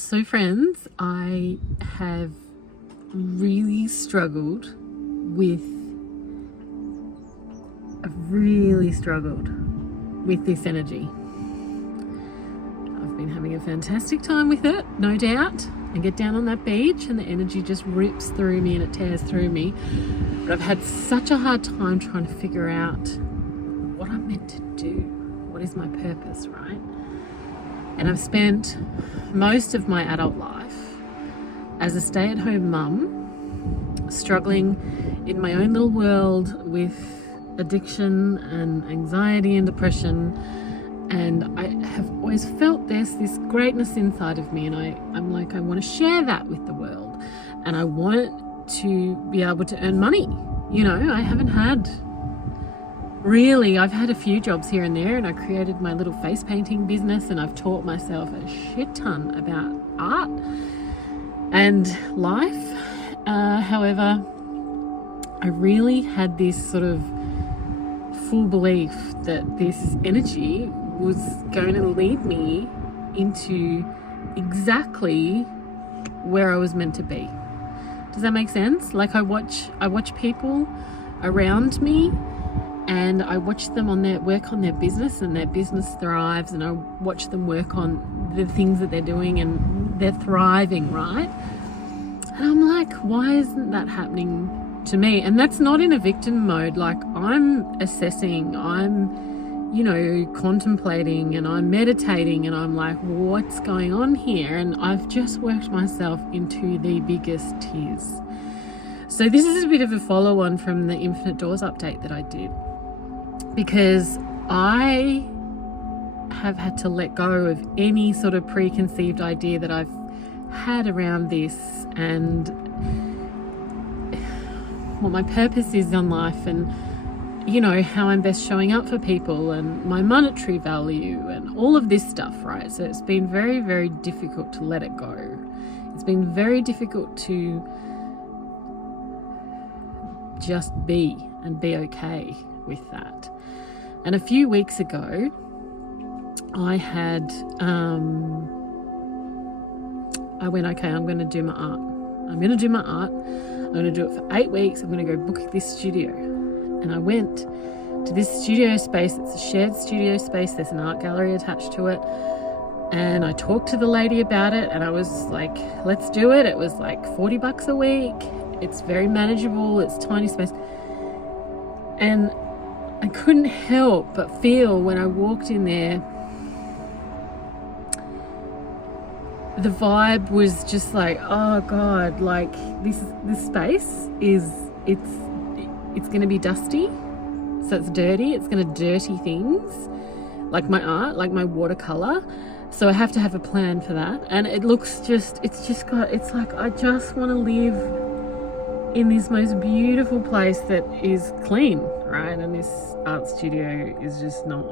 So friends, I have really struggled with this energy. I've been having a fantastic time with it, no doubt. I get down on that beach and the energy just rips through me and it tears through me. But I've had such a hard time trying to figure out what I'm meant to do. What is my purpose, right? And I've spent most of my adult life as a stay-at-home mum, struggling in my own little world with addiction and anxiety and depression. And I have always felt this greatness inside of me, and I'm like, I want to share that with the world, and I want to be able to earn money. You know, I've had a few jobs here and there, and I created my little face painting business, and I've taught myself a shit ton about art and life. However, I really had this sort of full belief that this energy was going to lead me into exactly where I was meant to be. Does that make sense? Like I watch people around me, and I watch them work on their business, and their business thrives, and I watch them work on the things that they're doing, and they're thriving, right? And I'm like, why isn't that happening to me? And that's not in a victim mode. Like, I'm assessing, I'm contemplating, and I'm meditating, and I'm like, what's going on here? And I've just worked myself into the biggest tears. So this is a bit of a follow on from the Infinite Doors update that I did, because I have had to let go of any sort of preconceived idea that I've had around this and what my purpose is in life, and how I'm best showing up for people, and my monetary value, and all of this stuff, right? So it's been very, very difficult to let it go. It's been very difficult to just be and be okay with that. And a few weeks ago, I went, okay, I'm going to do my art. I'm going to do my art. I'm going to do it for 8 weeks. I'm going to go book this studio. And I went to this studio space. It's a shared studio space. There's an art gallery attached to it. And I talked to the lady about it, and I was like, let's do it. It was like $40 a week. It's very manageable. It's tiny space. And I couldn't help but feel when I walked in there, the vibe was just like, oh God, like this space it's going to be dusty. So it's dirty. It's going to dirty things like my art, like my watercolor. So I have to have a plan for that. And it looks it's like, I just want to live in this most beautiful place that is clean, right? And this art studio is just not.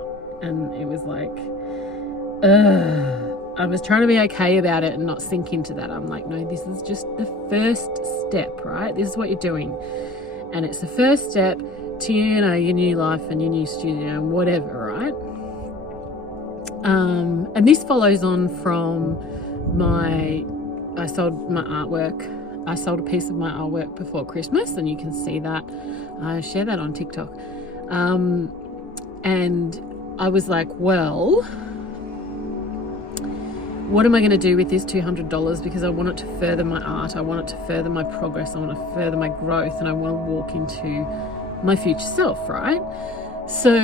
And it was like, I was trying to be okay about it and not sink into that. I'm like, no, this is just the first step, right? This is what you're doing. And it's the first step to, your new life and your new studio and whatever, right? And this follows on from I sold my artwork. I sold a piece of my artwork before Christmas, and you can see that. I share that on TikTok. And I was like, well, what am I going to do with this $200? Because I want it to further my art. I want it to further my progress. I want to further my growth, and I want to walk into my future self, right? So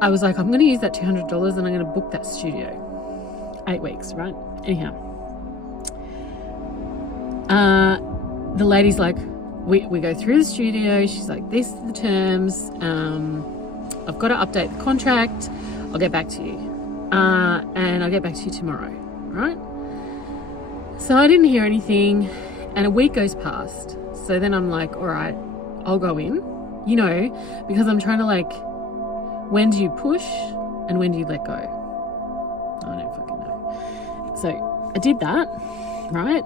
I was like, I'm going to use that $200 and I'm going to book that studio. 8 weeks, right? Anyhow. The lady's like, we go through the studio. She's like, these are the terms. I've got to update the contract. I'll get back to you. And I'll get back to you tomorrow, right? So I didn't hear anything, and a week goes past. So then I'm like, all right, I'll go in, because I'm trying to, like, when do you push and when do you let go? I don't fucking know. So I did that, right?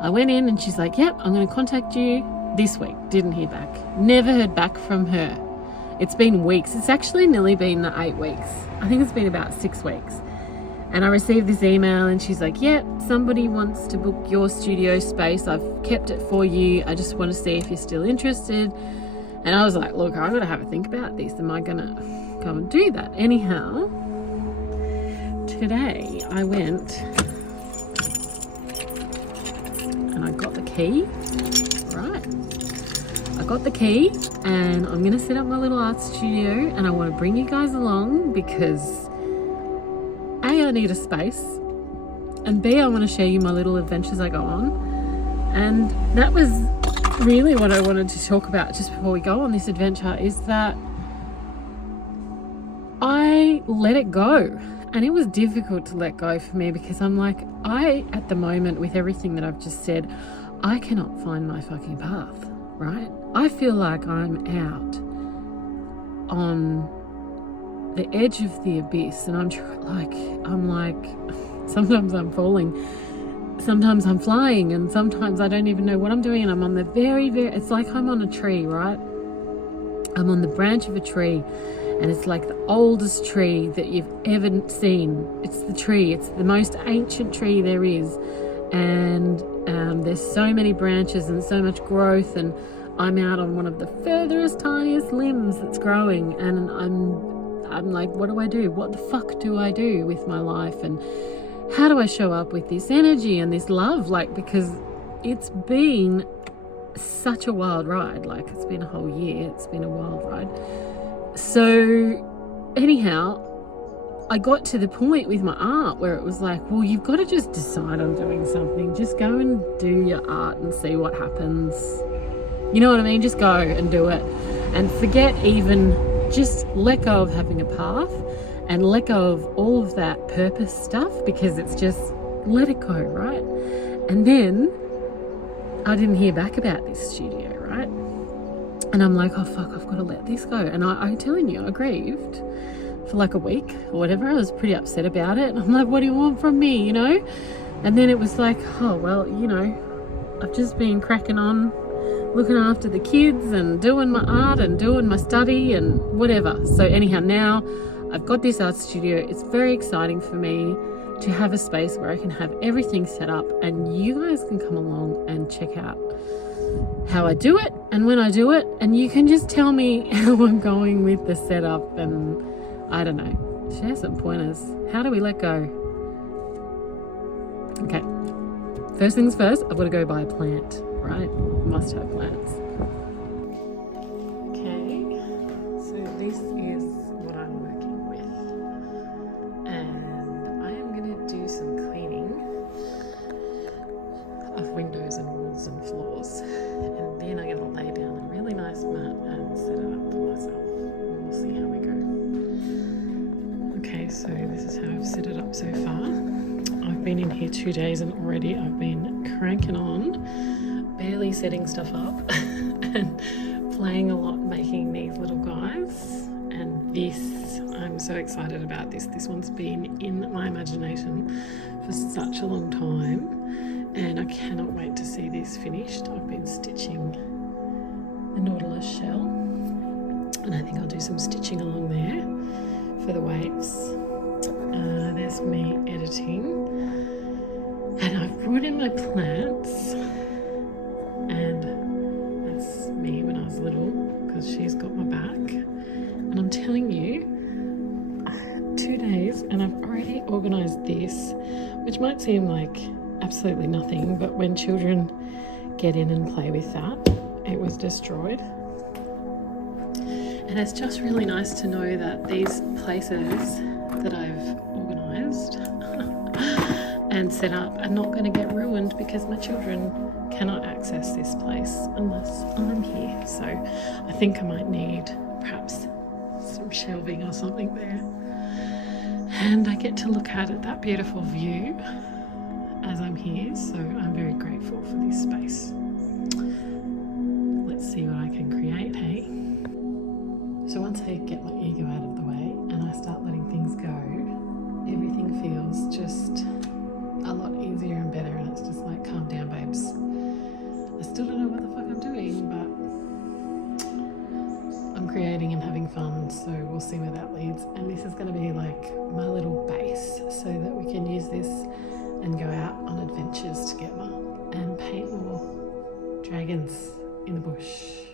I went in and she's like, yep, I'm going to contact you this week. Didn't hear back. Never heard back from her. It's been weeks. It's actually nearly been 8 weeks. I think it's been about 6 weeks. And I received this email and she's like, yep, somebody wants to book your studio space. I've kept it for you. I just want to see if you're still interested. And I was like, look, I've got to have a think about this. Am I going to go and do that? Anyhow, today I went and I got the key, right? I got the key and I'm going to set up my little art studio, and I want to bring you guys along because A, I need a space, and B, I want to share you my little adventures I go on. And that was really what I wanted to talk about just before we go on this adventure, is that I let it go. And it was difficult to let go for me because I'm like, at the moment, with everything that I've just said, I cannot find my fucking path, right? I feel like I'm out on the edge of the abyss, and I'm like, sometimes I'm falling, sometimes I'm flying, and sometimes I don't even know what I'm doing, and I'm on the it's like I'm on a tree, right? I'm on the branch of a tree, and it's like the oldest tree that you've ever seen. It's the most ancient tree there is, and there's so many branches and so much growth, and I'm out on one of the furthest, tiniest limbs that's growing, and I'm like, what do I do? What the fuck do I do with my life? And how do I show up with this energy and this love? Like, because it's been such a wild ride. Like, it's been a whole year. It's been a wild ride. So anyhow, I got to the point with my art where it was like, well, you've got to just decide on doing something. Just go and do your art and see what happens. You know what I mean? Just go and do it. And forget even, just let go of having a path and let go of all of that purpose stuff, because it's just, let it go, right? And then I didn't hear back about this studio, right? And I'm like, oh fuck, I've got to let this go. And I'm telling you, I grieved for like a week or whatever. I was pretty upset about it. And I'm like, what do you want from me, you know? And then it was like, oh, well, you know, I've just been cracking on, looking after the kids and doing my art and doing my study and whatever. So anyhow, now I've got this art studio. It's very exciting for me to have a space where I can have everything set up, and you guys can come along and check out how I do it and when I do it, and you can just tell me how I'm going with the setup, and I don't know, share some pointers. How do we let go? Okay, first things first, I've got to go buy a plant, right? Must have plants. Okay, so this is what I'm working with, and I am going to do some cleaning of windows and walls and floors, and then I'm going to lay down a really nice mat and set it up for myself, and we'll see how we go. Okay, so this is how I've set it up so far. I've been in here 2 days and already I've been cranking on, barely setting stuff up and playing a lot, making these little guys. And this, I'm so excited about this. This one's been in my imagination for such a long time, and I cannot wait to see this finished. I've been stitching the Nautilus shell, and I think I'll do some stitching along there for the waves. There's me editing, and I've brought in my plants, and that's me when I was little, because she's got my back. And I'm telling you, 2 days and I've already organised this, which might seem like absolutely nothing, but when children get in and play with that, it was destroyed. And it's just really nice to know that these places that I've organised and set up are not going to get ruined, because my children cannot access this place unless I'm here. So I think I might need perhaps some shelving or something there. And I get to look out at that beautiful view as I'm here, so I'm very grateful for this space. Let's see what I can create, hey? So once I get my ego out of the way and I start letting things go, everything feels just a lot easier and better, and it's just like, calm down, babes. I still don't know what the fuck I'm doing, but I'm creating and having fun, so we'll see where that leads. And this is going to be like my little base, so that that we can use this and go out on adventures together and paint more dragons in the bush.